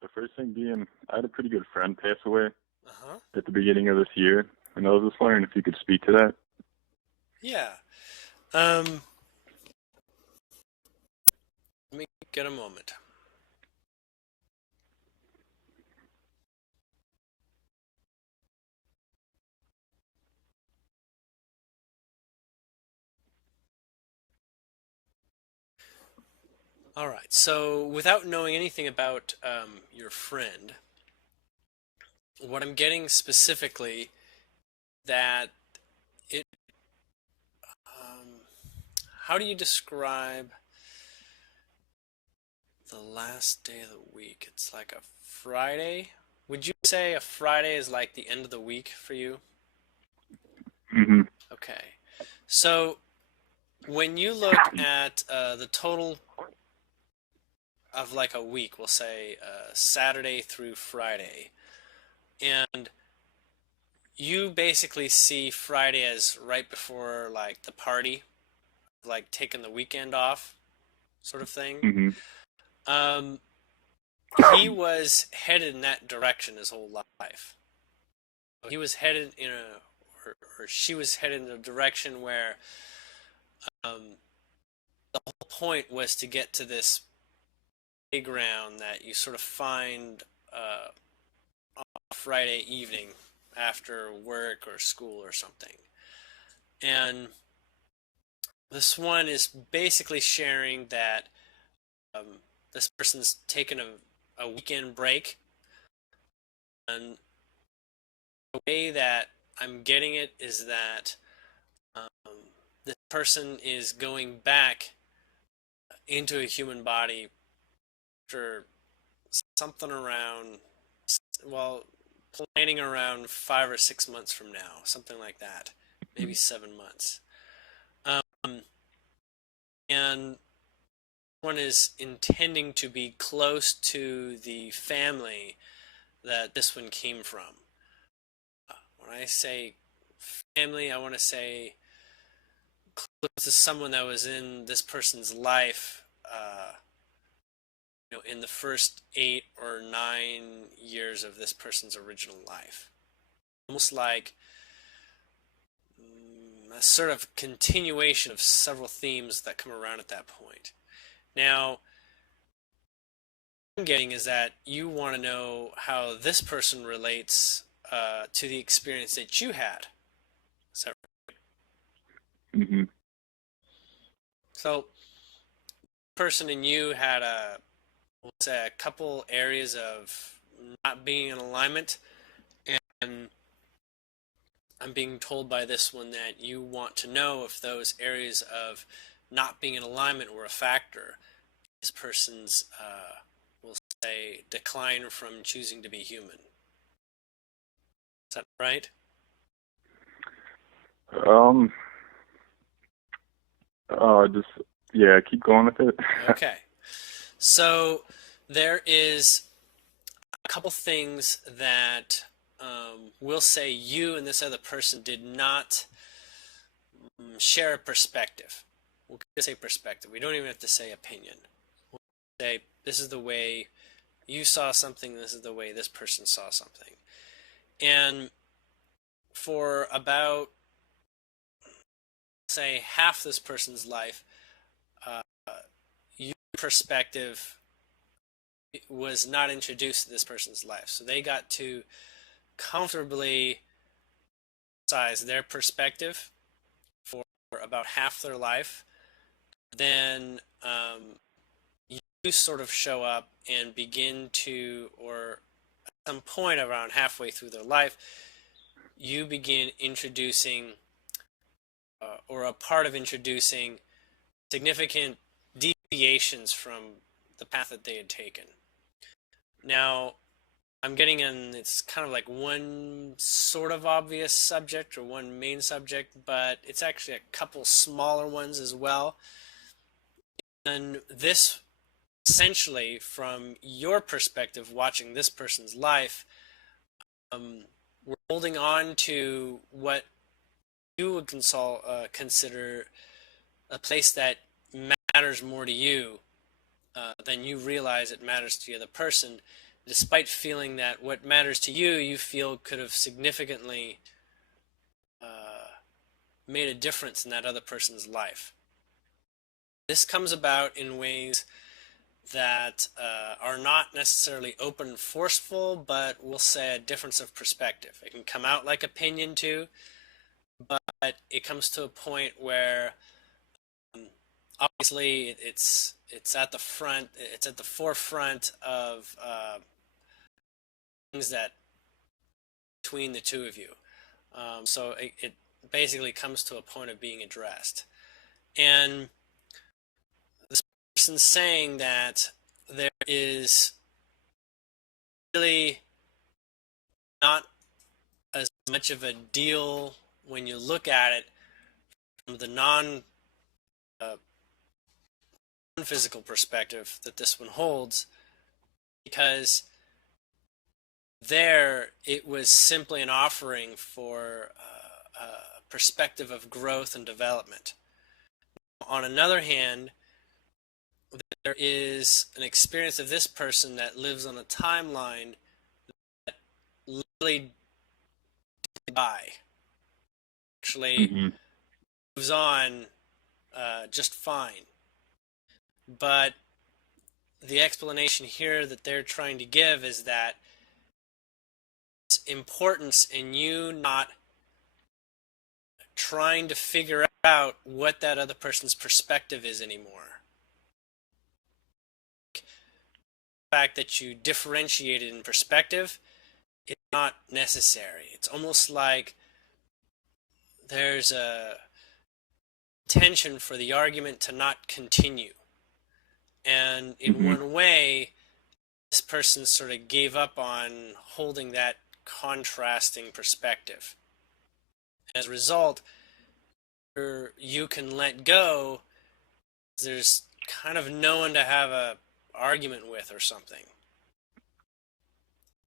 The first thing being, I had a pretty good friend pass away Uh-huh. at the beginning of this year, and I was just wondering if you could speak to that. Yeah. Um, Let me get a moment. All right. So, without knowing anything about your friend, what I'm getting specifically that it. Um, how do you describe the last day of the week? It's like a Friday. Would you say a Friday is like the end of the week for you? Hmm. Okay. So, when you look at the total of like a week, we'll say Saturday through Friday, and you basically see Friday as right before like the party, like taking the weekend off, sort of thing. Hmm. Um, he was headed in that direction his whole life. He was headed in a, or she was headed in a direction where um, the whole point was to get to this playground that you sort of find uh, on Friday evening after work or school or something. And this one is basically sharing that this person's taken a weekend break, and the way that I'm getting it is that um, this person is going back into a human body after something around, well, planning around 5 or 6 months from now, something like that, maybe 7 months. Um, and one is intending to be close to the family that this one came from. When I say family, I want to say close to someone that was in this person's life, in the first 8 or 9 years of this person's original life. Almost like a sort of continuation of several themes that come around at that point. Now, what I'm getting is that you want to know how this person relates to the experience that you had. So, Hmm. so person and you had we'll say a couple areas of not being in alignment, and I'm being told by this one that you want to know if those areas of not being in alignment were a factor. This person's, we'll say, decline from choosing to be human. Is that right? Um, just yeah, keep going with it. Okay. So there is a couple things that we'll say you and this other person did not share a perspective. We'll say perspective. We don't even have to say opinion. We'll say this is the way you saw something, this is the way this person saw something. And for about, say, half this person's life, uh, your perspective was not introduced to this person's life. So they got to comfortably size their perspective for about half their life. Then you sort of show up and begin to, or at some point around halfway through their life, you begin introducing, or a part of introducing, significant deviations from the path that they had taken. Now, I'm getting in, it's kind of like one sort of obvious subject or one main subject, but it's actually a couple smaller ones as well. And this, essentially, from your perspective, watching this person's life, we're holding on to what you would consider a place that matters more to you than you realize it matters to the other person. despite feeling that what matters to you, you feel could have significantly made a difference in that other person's life. This comes about in ways that are not necessarily open and forceful, but we'll say a difference of perspective. It can come out like opinion too, but it comes to a point where obviously it's at the front, it's at the forefront of things that between the two of you. So it basically comes to a point of being addressed. And this person's saying that there is really not as much of a deal when you look at it from the non-physical perspective that this one holds, because there it was simply an offering for a perspective of growth and development. On another hand, there is an experience of this person that lives on a timeline that literally didn't die. Actually moves on just fine. But the explanation here that they're trying to give is that importance in you not trying to figure out what that other person's perspective is anymore. The fact that you differentiated in perspective is not necessary. It's almost like there's a tension for the argument to not continue. And in one way, this person sort of gave up on holding that contrasting perspective. As a result, you can let go. There's kind of no one to have a argument with or something.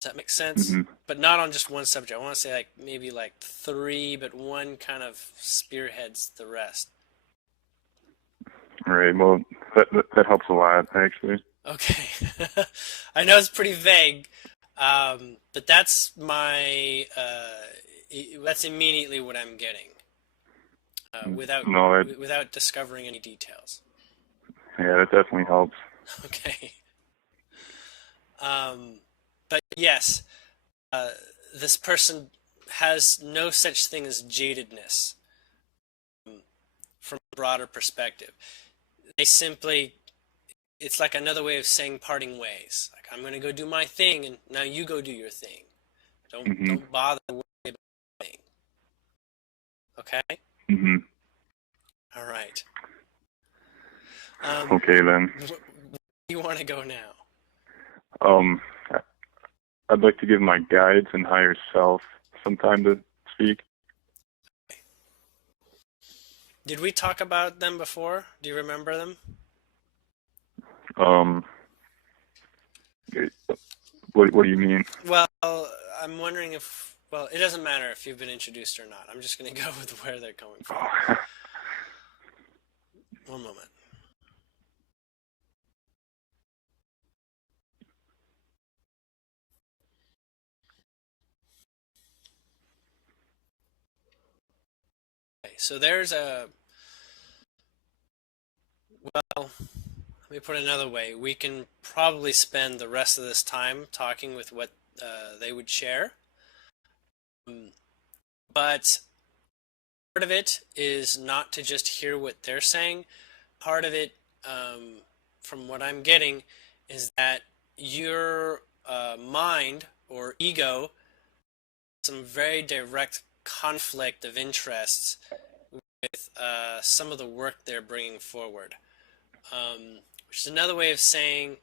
Does that make sense? But not on just one subject. I want to say like maybe like 3, but one kind of spearheads the rest. All right. Well, that helps a lot, actually. Okay. I know it's pretty vague, but that's my that's immediately what I'm getting without discovering any details. Yeah, that definitely helps. Okay. But yes, this person has no such thing as jadedness from a broader perspective. They simply, it's like another way of saying parting ways. Like, I'm going to go do my thing, and now you go do your thing. Don't bother with anything. Okay? All right. Okay, then. Where do you want to go now? I'd like to give my guides and higher self some time to speak. Did we talk about them before? Do you remember them? What do you mean? Well, I'm wondering if, well, it doesn't matter if you've been introduced or not. I'm just going to go with where they're coming from. One moment. Okay, so there's a, well, let me put it another way. We can probably spend the rest of this time talking with what they would share. But part of it is not to just hear what they're saying. Part of it, from what I'm getting, is that your mind or ego, some very direct conflict of interests with some of the work they're bringing forward. Which is another way of saying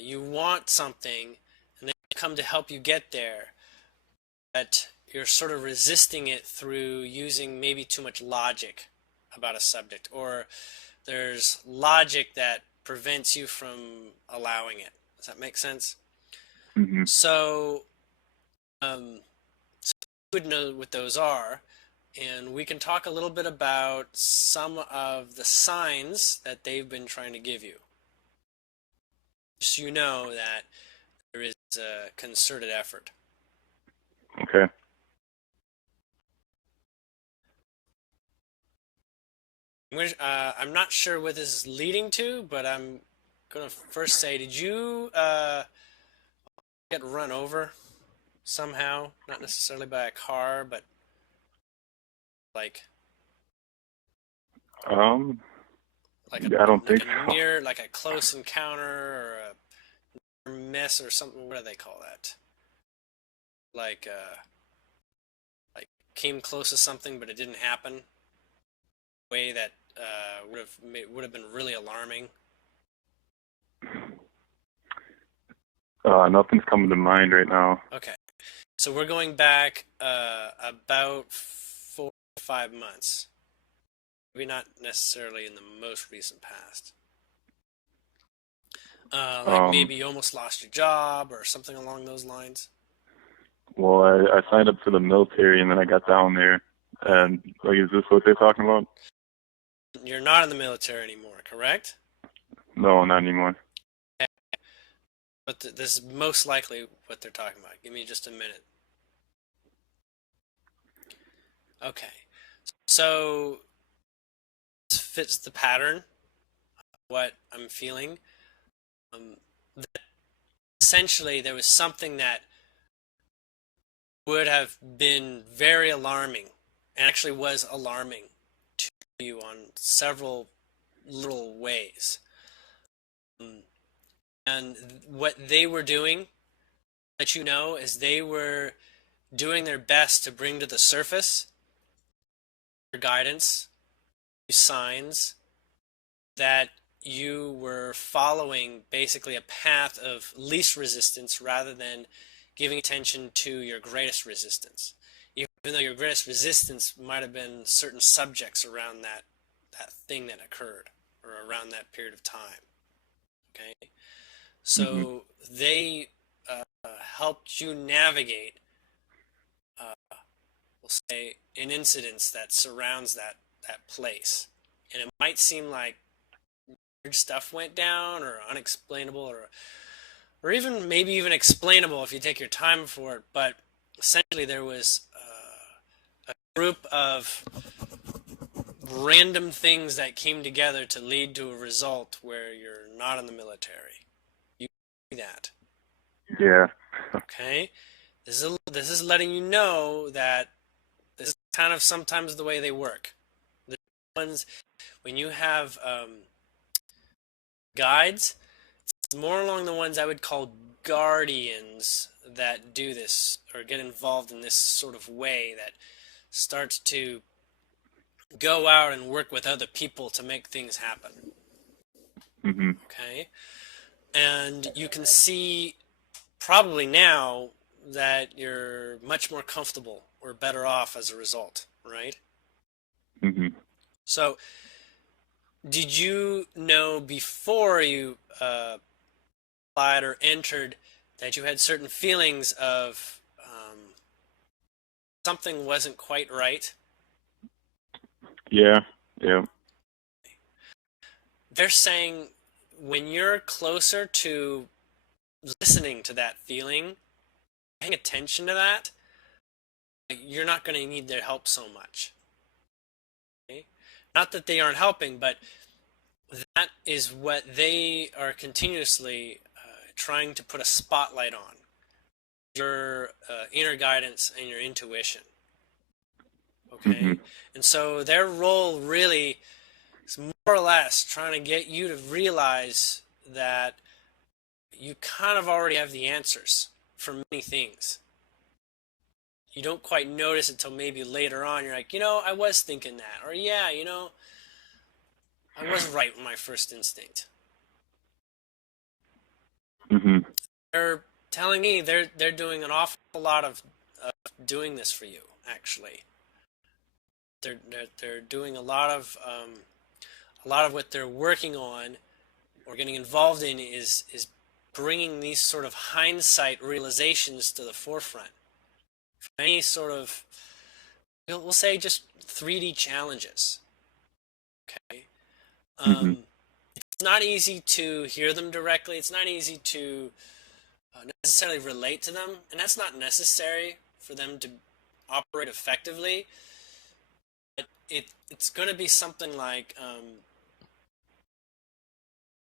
you want something and they come to help you get there, but you're sort of resisting it through using maybe too much logic about a subject, or there's logic that prevents you from allowing it. Does that make sense? So, so you would know what those are, and we can talk a little bit about some of the signs that they've been trying to give you. Just so you know that It's a concerted effort. Okay. I'm not sure what this is leading to, but I'm gonna first say, did you get run over somehow? Not necessarily by a car, but like Um, like a I don't think so. like a close encounter or a miss or something. What do they call that? Like like came close to something, but it didn't happen. Way that would have been really alarming. Nothing's coming to mind right now. Okay, so we're going back about 4 to 5 months. Maybe not necessarily in the most recent past. Like Um, maybe you almost lost your job or something along those lines. well, I signed up for the military and then I got down there, and like, is this what they're talking about? You're not in the military anymore, correct? No, not anymore. But this is most likely what they're talking about. Give me just a minute. Okay. So this fits the pattern of what I'm feeling. Um, Essentially, there was something that would have been very alarming, and actually was alarming to you on several little ways. Um, and what they were doing, let you know, is they were doing their best to bring to the surface your guidance, signs that you were following basically a path of least resistance rather than giving attention to your greatest resistance. Even though your greatest resistance might have been certain subjects around that thing that occurred or around that period of time. Okay? Hmm. So they helped you navigate, uh, we'll say, an incident that surrounds that place. And it might seem like weird stuff went down or unexplainable or even maybe even explainable if you take your time for it, but essentially there was a group of random things that came together to lead to a result where you're not in the military. You see that. Yeah. Okay, this is letting you know that this is kind of sometimes the way they work. The ones when you have guides, it's more along the ones I would call guardians that do this or get involved in this sort of way that starts to go out and work with other people to make things happen. Hmm. Okay, and you can see probably now that you're much more comfortable or better off as a result, right? Hmm. So, did you know before you applied or entered that you had certain feelings of something wasn't quite right? Yeah. Yeah. They're saying when you're closer to listening to that feeling, paying attention to that, you're not going to need their help so much. Okay? Not that they aren't helping, but that is what they are continuously trying to put a spotlight on your inner guidance and your intuition. Hmm. Okay? And so their role really is more or less trying to get you to realize that you kind of already have the answers for many things. You don't quite notice it till maybe later on. You're like, I was thinking that. Or, yeah, I was right with my first instinct. Hmm. They're telling me they're doing an awful lot of doing this for you, actually. They're doing a lot of what they're working on or getting involved in is bringing these sort of hindsight realizations to the forefront. Any sort of, we'll say, just 3D challenges. Okay, Hmm. it's not easy to hear them directly. It's not easy to necessarily relate to them, and that's not necessary for them to operate effectively. But it's going to be something like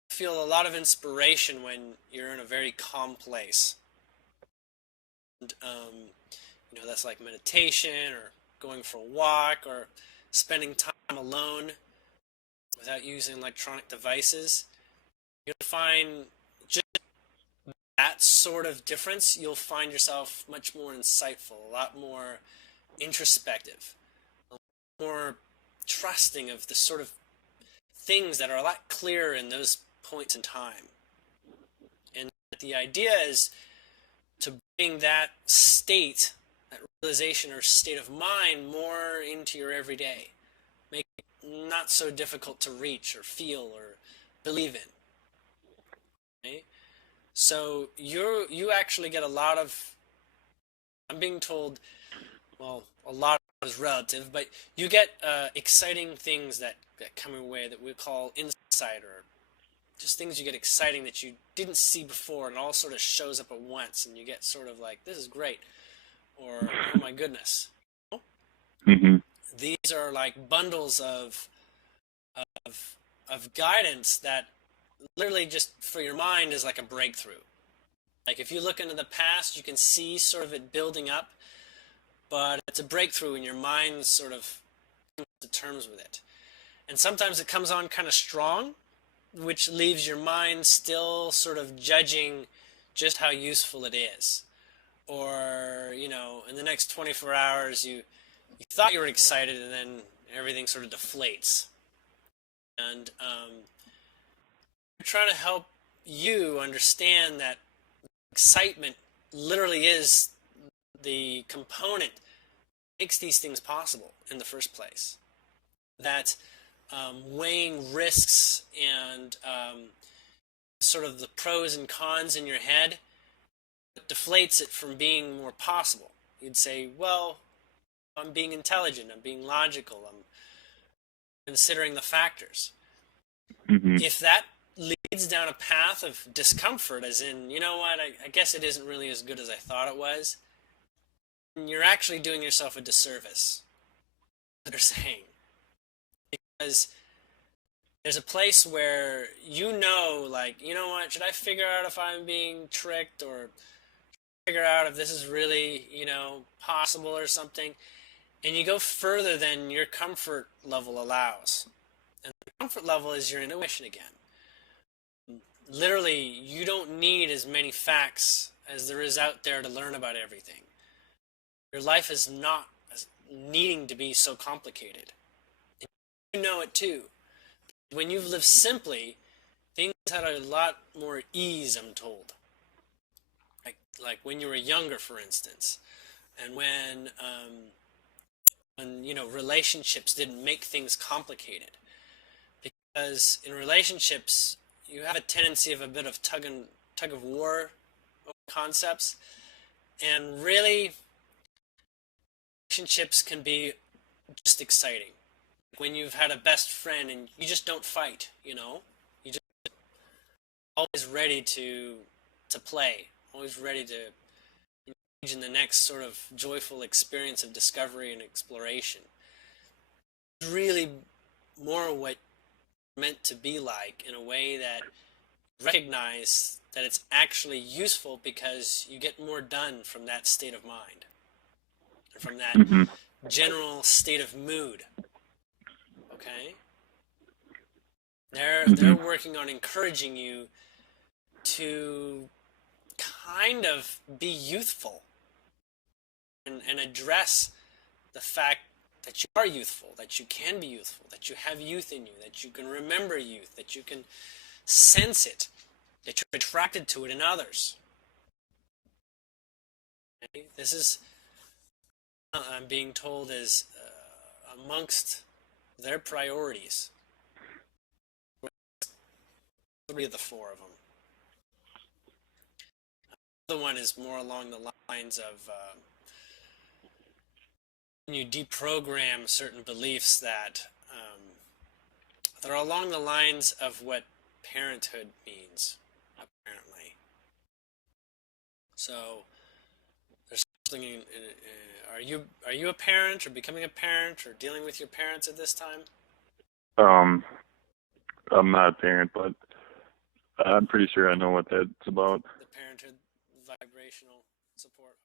feel a lot of inspiration when you're in a very calm place. And, that's like meditation or going for a walk or spending time alone without using electronic devices. You'll find just that sort of difference, you'll find yourself much more insightful, a lot more introspective, a lot more trusting of the sort of things that are a lot clearer in those points in time. And the idea is to bring that state, that realization or state of mind more into your everyday. Make it not so difficult to reach or feel or believe in. Okay? So you actually get a lot of, I'm being told, well, a lot is relative, but you get exciting things that come your way that we call insight, or just things you get exciting that you didn't see before, and it all sort of shows up at once, and you get sort of like, this is great, or oh my goodness. Mm-hmm. These are like bundles of guidance that literally just for your mind is like a breakthrough. Like if you look into the past, you can see sort of it building up, but it's a breakthrough and your mind sort of comes to terms with it. And sometimes it comes on kind of strong, which leaves your mind still sort of judging just how useful it is. Or, in the next 24 hours, you thought you were excited and then everything sort of deflates. And we're trying to help you understand that excitement literally is the component that makes these things possible in the first place. That weighing risks and sort of the pros and cons in your head deflates it from being more possible. You'd say, well, I'm being intelligent, I'm being logical, I'm considering the factors. Mm-hmm. If that leads down a path of discomfort, as in, you know what, I guess it isn't really as good as I thought it was, you're actually doing yourself a disservice. They're saying. Because there's a place where like, you know what, should I figure out if I'm being tricked, or figure out if this is really, possible or something? And you go further than your comfort level allows. And the comfort level is your intuition again. Literally, you don't need as many facts as there is out there to learn about everything. Your life is not needing to be so complicated. And you know it too. When you've lived simply, things had a lot more ease, I'm told. Like when you were younger, for instance, and when relationships didn't make things complicated. Because in relationships, you have a tendency of a bit of tug of war concepts, and really, relationships can be just exciting. When you've had a best friend and you just don't fight, you just always ready to play, always ready to engage in the next sort of joyful experience of discovery and exploration. It's really more what it's meant to be like, in a way that you recognize that it's actually useful because you get more done from that state of mind, and from that Mm-hmm. general state of mood. Okay? They're Mm-hmm. working on encouraging you to kind of be youthful and address the fact that you are youthful, that you can be youthful, that you have youth in you, that you can remember youth, that you can sense it, that you're attracted to it in others. Okay? This is, I'm being told, is amongst their priorities. 3 of the 4 of them. The other one is more along the lines of when you deprogram certain beliefs that are along the lines of what parenthood means, apparently. So there's something. Are you a parent or becoming a parent or dealing with your parents at this time? Um, I'm not a parent, but I'm pretty sure I know what that's about. The parenthood vibrational support.